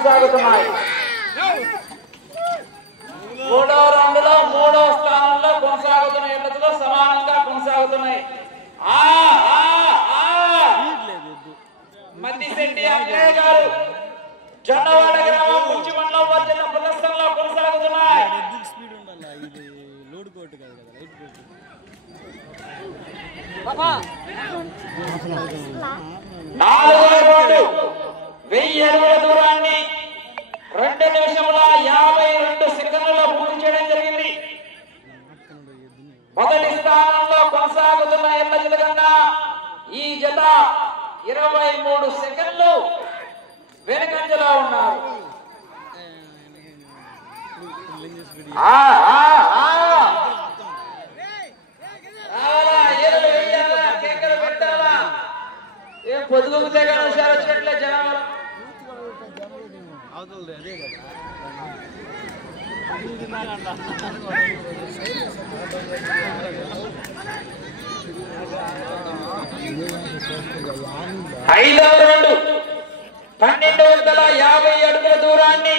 కొనసాగుతున్నాయి. మూడో రౌండ్లో మూడో స్థానంలో కొనసాగుతున్న ఎడ్లతో సమానంగా కొనసాగుతున్నాయి. మద్దిశెట్టి అంజయ్య గారు జొన్నవాడ గ్రామం ముంచి మండలం వచ్చిన ప్రదర్శనలో కొనసాగుతున్నాయి. నాలుగో రౌండ్ 1000 అడుగుల దూరాన్ని 2 నిమిషముల 52 సెకండ్లలో పూర్తి చేయడం జరిగింది. మొదటి స్థానంలో కొనసాగుతున్న ఎడ్ల జత కన్నా ఈ జత 23 సెకండ్లు వెనుకంజలో ఉన్నారు. ఏం పొదుగుతే కానీ హుషారు వచ్చినట్లే జనాలు. ఐదవ రౌండ్ 1250 అడుగుల దూరాన్ని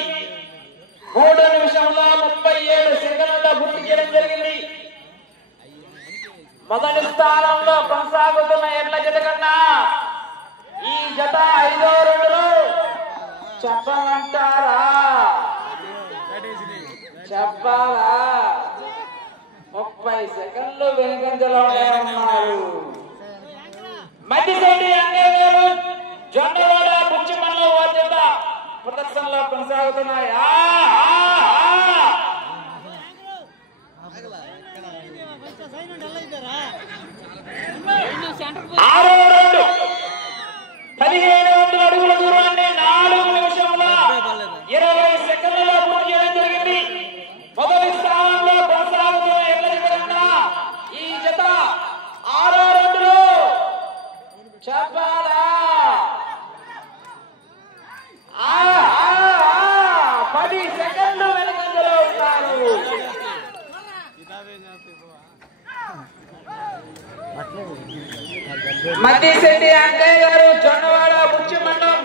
3 నిమిషముల 37 సెకండ్లలో పూర్తి చేయడం జరిగింది. మొదటి స్థానంలో కొనసాగుతున్న ఎడ్ల జత కన్నా ఈ జత 5వ రౌండ్లో చెప్పమంటారా చెప్పాలా 30 సెకండ్లు వెనుకంజలోనే ఉన్నారు. మద్దిశెట్టి అంజయ్య గారు జొన్నవాడ ముంచి మండలం వద్ద ప్రదర్శనలో కొనసాగుతున్నాయి. ఆరో రౌండ్ 1500 అడుగుల దూరాన్ని 4 నిమిషముల 20 సెకండ్లలో పూర్తి చేయడం జరిగింది. మొదటి స్థానంలో కొనసాగుతున్న ఎడ్ల జత కన్నా ఈ జత 6వ రౌండ్లో చెప్పాలా 10 సెకండ్లు వెనుకంజలో ఉన్నారు. మద్దిశెట్టి అంజయ్య గారు జొన్నవాడ ముంచి మండలం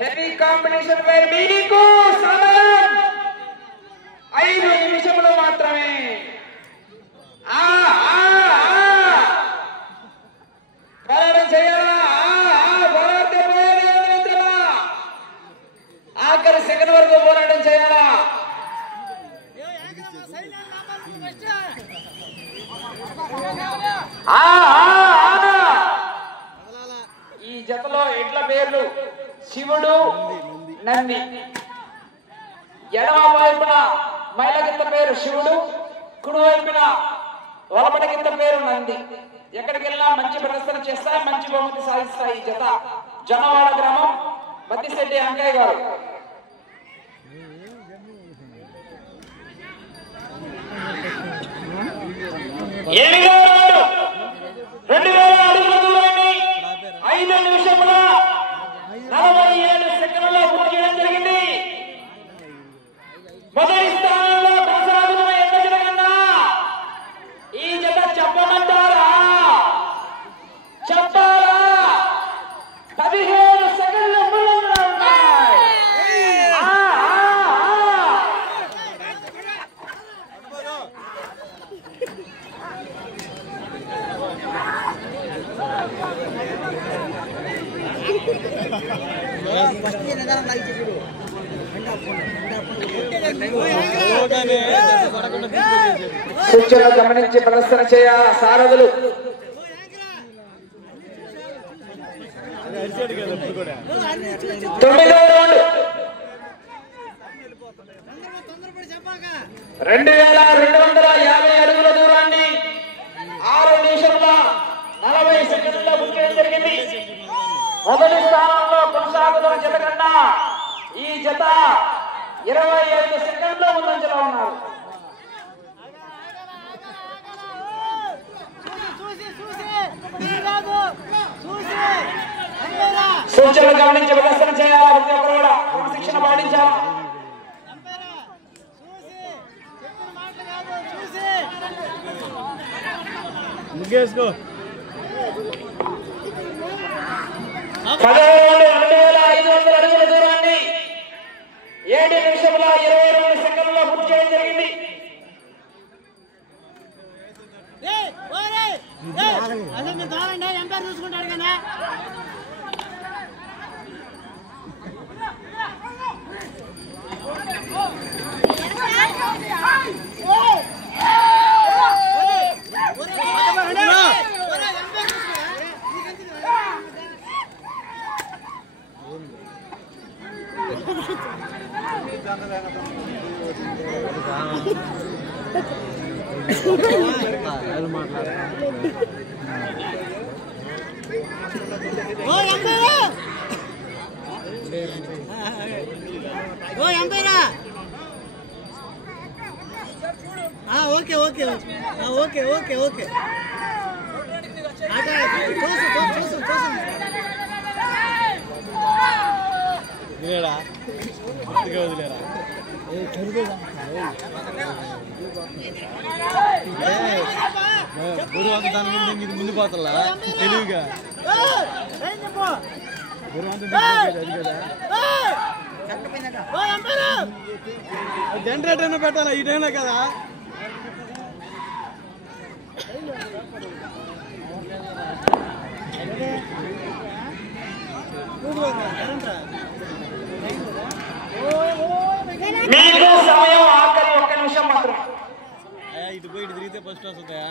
హెవీ కాంపిటీషన్ పై మీకు సమయం 5 నిమిషములు మాత్రమే. పోరాటం చేయాలా ఆఖరి సెకండ్ వరకు పోరాటం చేయాలా. ఈ జతలో ఎడ్ల పేర్లు శివుడు నంది. ఎడమ వైపున మైల కింద పేరు శివుడు, కుడి వైపున వలపట కింద పేరు నంది. ఎక్కడికి వెళ్ళినా మంచి ప్రదర్శన చేస్తాయి, మంచి బహుమతి సాధిస్తాయి. ఈ జత జొన్నవాడ గ్రామం మద్దిశెట్టి అంజయ్య గారు. ఏమిగా 2000 అడుగుల దూరాన్ని 5 నిమిషముల 47 సెకండ్లలో పూర్తి చేయడం జరిగింది. మొదటి స్థానంలో కొనసాగుతున్న ఎడ్ల జత కన్నా ఈ జత చెప్పమంటారా చెప్పాలా 17 సెకండ్లు ముందుగా ఉన్నాయి. సూచనలు గమనించి ప్రదర్శన చేయాల సారథులు. తొమ్మిదవ రౌండ్ 2250 అడుగుల దూరాన్ని 6 నిమిషముల 40 సెకండ్లలో పూర్తి చేయడం జరిగింది. మొదటి స్థానంలో కొనసాగుతున్న జత కన్నా ఈ జత 25 సెకండ్ల ముందంజలో ఉన్నారు. సూచనలు గమనించి ప్రదర్శన చేయాలా. ప్రతి ఒక్కరు కూడా క్రమశిక్షణ పాటించాలా. ముగ్గేసుకో 2500 అడుగుల దూరాన్ని okay okay okay okay okay వదిలేరా వదిలేరా గురువంత దాని ముందు ఇది ముందు పోతల్లా తెలివిగా గురువంత అది కదా జనరేటర్ అయినా పెట్టాలా ఈ టైంలో కదా మీకు సమయం ఆఖరి 1 నిమిషం మాత్రం. ఇటు పోయి ఇటు తిరిగితే ఫస్ట్ వస్తుందా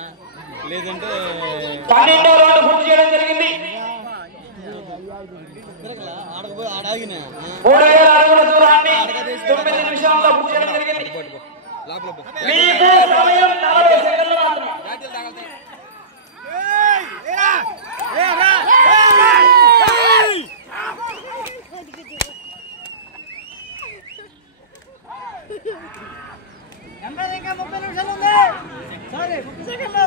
లేదంటే 12వ రౌండ్ పూర్తి చేయడం జరిగింది. 3000 అడుగుల దూరాన్ని 9 నిమిషాల్లో పూర్తి చేయడం జరిగింది. మీకు సమయం 40 సెకండ్లు మాత్రం. ఇంకా 30 నిమిషాలు ఉంది. సారీ 30 సెకండ్లు.